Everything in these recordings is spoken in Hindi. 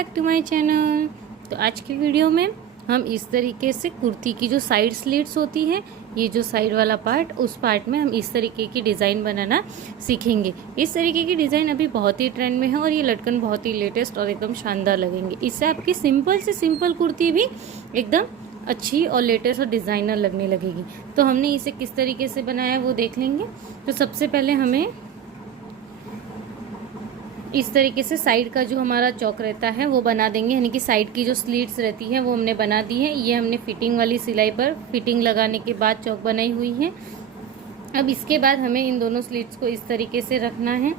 Back to my channel. तो आज की वीडियो में हम इस तरीके से कुर्ती की जो साइड स्लिट्स होती हैं, ये जो साइड वाला पार्ट, उस पार्ट में हम इस तरीके की डिज़ाइन बनाना सीखेंगे। इस तरीके की डिज़ाइन अभी बहुत ही ट्रेंड में है और ये लटकन बहुत ही लेटेस्ट और एकदम शानदार लगेंगे। इससे आपकी सिंपल से सिंपल कुर्ती भी एकदम अच्छी और लेटेस्ट और डिज़ाइनर लगने लगेगी। तो हमने इसे किस तरीके से बनाया वो देख लेंगे। तो सबसे पहले हमें इस तरीके से साइड का जो हमारा चौक रहता है वो बना देंगे, यानी कि साइड की जो स्लीट्स रहती है वो हमने बना दी है। ये हमने फिटिंग वाली सिलाई पर फिटिंग लगाने के बाद चौक बनाई हुई है। अब इसके बाद हमें इन दोनों स्लीट्स को इस तरीके से रखना है,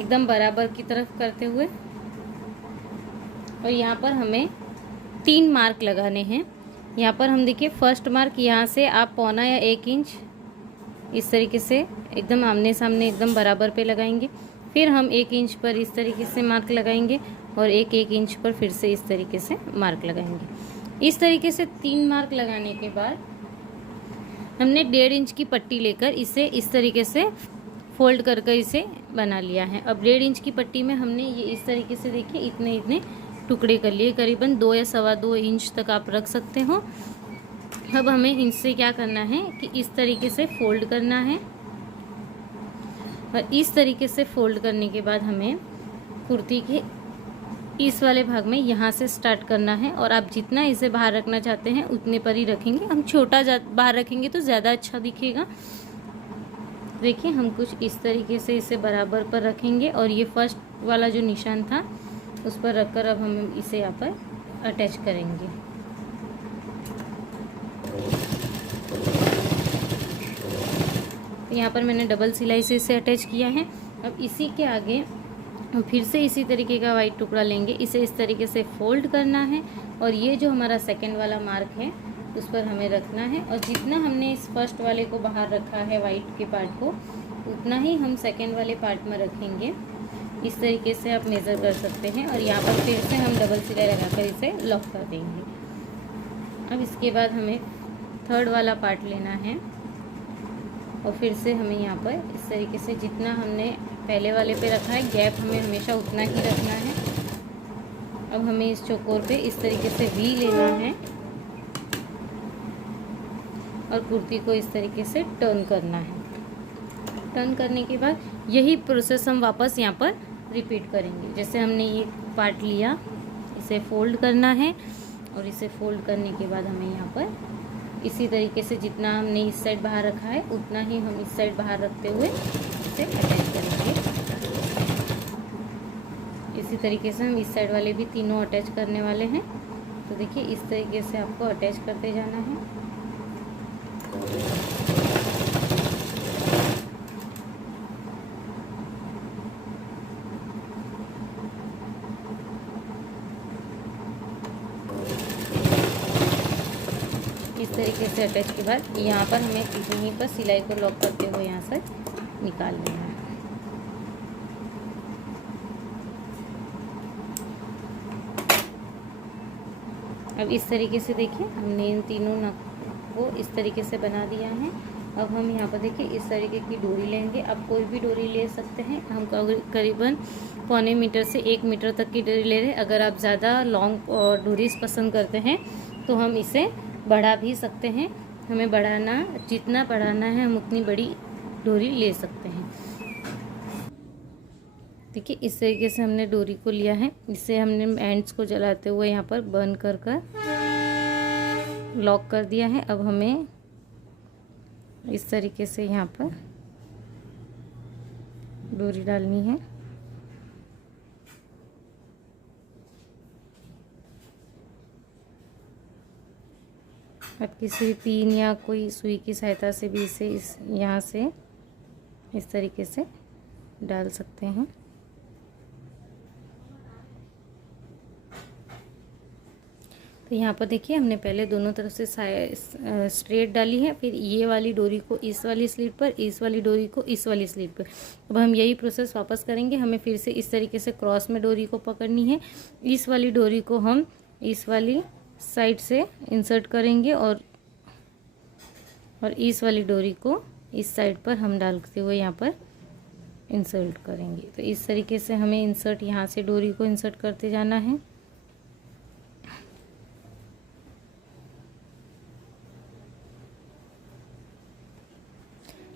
एकदम बराबर की तरफ करते हुए। और यहाँ पर हमें 3 मार्क लगाने हैं। यहाँ पर हम देखिए फर्स्ट मार्क यहाँ से आप 1.25 या 1 इंच इस तरीके से एकदम आमने सामने एकदम बराबर पे लगाएंगे। फिर हम 1 इंच पर इस तरीके से मार्क लगाएंगे और 1 इंच पर फिर से इस तरीके से मार्क लगाएंगे। इस तरीके से 3 मार्क लगाने के बाद हमने 1.5 इंच की पट्टी लेकर इसे इस तरीके से फोल्ड कर इसे बना लिया है। अब 1.5 इंच की पट्टी में हमने ये इस तरीके से देखिए इतने इतने टुकड़े कर लिए, करीबन 2 या 2.25 इंच तक आप रख सकते हो। अब हमें इनसे क्या करना है कि इस तरीके से फोल्ड करना है और इस तरीके से फोल्ड करने के बाद हमें कुर्ती के इस वाले भाग में यहाँ से स्टार्ट करना है। और आप जितना इसे बाहर रखना चाहते हैं उतने पर ही रखेंगे। हम छोटा बाहर रखेंगे तो ज़्यादा अच्छा दिखेगा। देखिए हम कुछ इस तरीके से इसे बराबर पर रखेंगे और ये फर्स्ट वाला जो निशान था उस पर रखकर अब हम इसे यहाँ पर अटैच करेंगे। यहाँ पर मैंने डबल सिलाई से इसे अटैच किया है। अब इसी के आगे फिर से इसी तरीके का वाइट टुकड़ा लेंगे, इसे इस तरीके से फोल्ड करना है और ये जो हमारा सेकंड वाला मार्क है उस पर हमें रखना है। और जितना हमने इस फर्स्ट वाले को बाहर रखा है वाइट के पार्ट को, उतना ही हम सेकंड वाले पार्ट में रखेंगे। इस तरीके से आप मेज़र कर सकते हैं और यहाँ पर फिर से हम डबल सिलाई लगाकर इसे लॉक कर देंगे। अब इसके बाद हमें थर्ड वाला पार्ट लेना है और फिर से हमें यहाँ पर इस तरीके से जितना हमने पहले वाले पे रखा है, गैप हमें हमेशा उतना ही रखना है। अब हमें इस चौकोर पे इस तरीके से वी लेना है और कुर्ती को इस तरीके से टर्न करना है। टर्न करने के बाद यही प्रोसेस हम वापस यहाँ पर रिपीट करेंगे। जैसे हमने ये पार्ट लिया, इसे फोल्ड करना है और इसे फोल्ड करने के बाद हमें यहाँ पर इसी तरीके से जितना हमने इस साइड बाहर रखा है उतना ही हम इस साइड बाहर रखते हुए इसे अटैच करेंगे। इसी तरीके से हम इस साइड वाले भी तीनों अटैच करने वाले हैं। तो देखिए इस तरीके से आपको अटैच करते जाना है। इस तरीके से अटैच के बाद यहाँ पर हमें यहीं पर सिलाई को लॉक करते हुए यहाँ से निकाल लेना है। अब इस तरीके से देखिए हमने इन तीनों नग को इस तरीके से बना दिया है। अब हम यहाँ पर देखिए इस तरीके की डोरी लेंगे। आप कोई भी डोरी ले सकते हैं। हम करीबन 0.25 मीटर से 1 मीटर तक की डोरी ले रहे हैं। अगर आप ज़्यादा लॉन्ग डोरीज पसंद करते हैं तो हम इसे बढ़ा भी सकते हैं। हमें बढ़ाना, जितना बढ़ाना है हम उतनी बड़ी डोरी ले सकते हैं। देखिए इस तरीके से हमने डोरी को लिया है। इसे हमने एंड्स को जलाते हुए यहाँ पर बर्न कर लॉक कर दिया है। अब हमें इस तरीके से यहाँ पर डोरी डालनी है। आप किसी भी पिन या कोई सुई की सहायता से भी इसे यहाँ से इस तरीके से डाल सकते हैं। तो यहाँ पर देखिए हमने पहले दोनों तरफ से स्ट्रेट डाली है, फिर ये वाली डोरी को इस वाली स्लीट पर, इस वाली डोरी को इस वाली स्लीट पर। अब हम यही प्रोसेस वापस करेंगे। हमें फिर से इस तरीके से क्रॉस में डोरी को पकड़नी है। इस वाली डोरी को हम इस वाली साइड से इंसर्ट करेंगे और इस वाली डोरी को इस साइड पर हम डालते हुए यहाँ पर इंसर्ट करेंगे। तो इस तरीके से हमें इंसर्ट यहाँ से डोरी को इंसर्ट करते जाना है।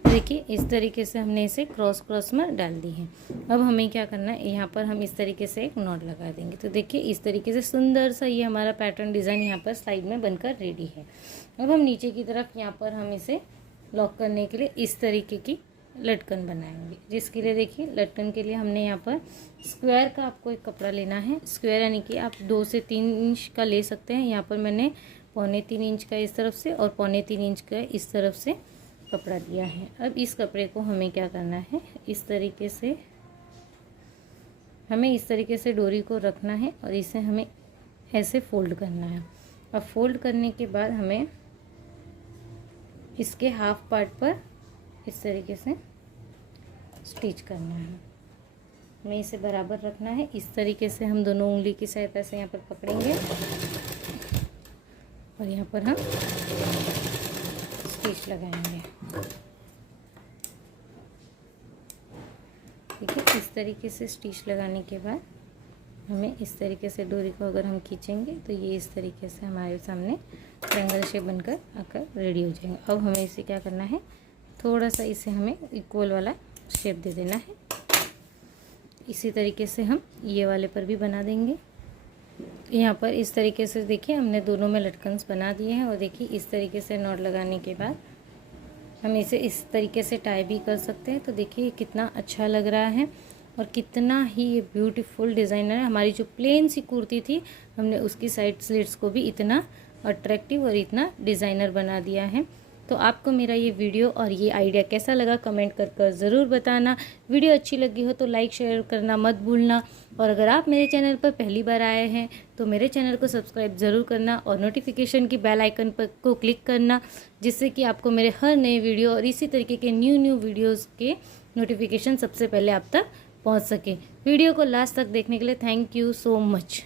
देखिए इस तरीके से हमने इसे क्रॉस क्रॉस में डाल दी है। अब हमें क्या करना है, यहाँ पर हम इस तरीके से एक नॉट लगा देंगे। तो देखिए इस तरीके से सुंदर सा ये हमारा पैटर्न डिज़ाइन यहाँ पर साइड में बनकर रेडी है। अब हम नीचे की तरफ यहाँ पर हम इसे लॉक करने के लिए इस तरीके की लटकन बनाएंगे, जिसके लिए देखिए लटकन के लिए हमने यहाँ पर स्क्वायर का आपको एक कपड़ा लेना है। स्क्वायर यानी कि आप 2 से 3 इंच का ले सकते हैं। यहाँ पर मैंने 2.25 इंच का इस तरफ से और 2.25 इंच का इस तरफ से कपड़ा दिया है। अब इस कपड़े को हमें क्या करना है, इस तरीके से हमें इस तरीके से डोरी को रखना है और इसे हमें ऐसे फोल्ड करना है। अब फोल्ड करने के बाद हमें इसके हाफ पार्ट पर इस तरीके से स्टिच करना है। हमें इसे बराबर रखना है। इस तरीके से हम दोनों उंगली की सहायता से यहाँ पर पकड़ेंगे और यहाँ पर हम स्टिच लगाएंगे। ठीक है, इस तरीके से स्टिच लगाने के बाद हमें इस तरीके से डोरी को अगर हम खींचेंगे तो ये इस तरीके से हमारे सामने ट्रायंगल शेप बनकर आकर रेडी हो जाएंगे। अब हमें इसे क्या करना है, थोड़ा सा इसे हमें इक्वल वाला शेप दे देना है। इसी तरीके से हम ये वाले पर भी बना देंगे। यहाँ पर इस तरीके से देखिए हमने दोनों में लटकन्स बना दिए हैं और देखिए इस तरीके से नॉट लगाने के बाद हम इसे इस तरीके से टाई भी कर सकते हैं। तो देखिए कितना अच्छा लग रहा है और कितना ही ये ब्यूटीफुल डिज़ाइनर है। हमारी जो प्लेन सी कुर्ती थी हमने उसकी साइड स्लिट्स को भी इतना अट्रैक्टिव और इतना डिज़ाइनर बना दिया है। तो आपको मेरा ये वीडियो और ये आइडिया कैसा लगा कमेंट कर ज़रूर बताना। वीडियो अच्छी लगी हो तो लाइक शेयर करना मत भूलना और अगर आप मेरे चैनल पर पहली बार आए हैं तो मेरे चैनल को सब्सक्राइब ज़रूर करना और नोटिफिकेशन की बेल आइकन पर को क्लिक करना, जिससे कि आपको मेरे हर नए वीडियो और इसी तरीके के न्यू वीडियोज़ के नोटिफिकेशन सबसे पहले आप तक पहुँच सके। वीडियो को लास्ट तक देखने के लिए थैंक यू सो मच।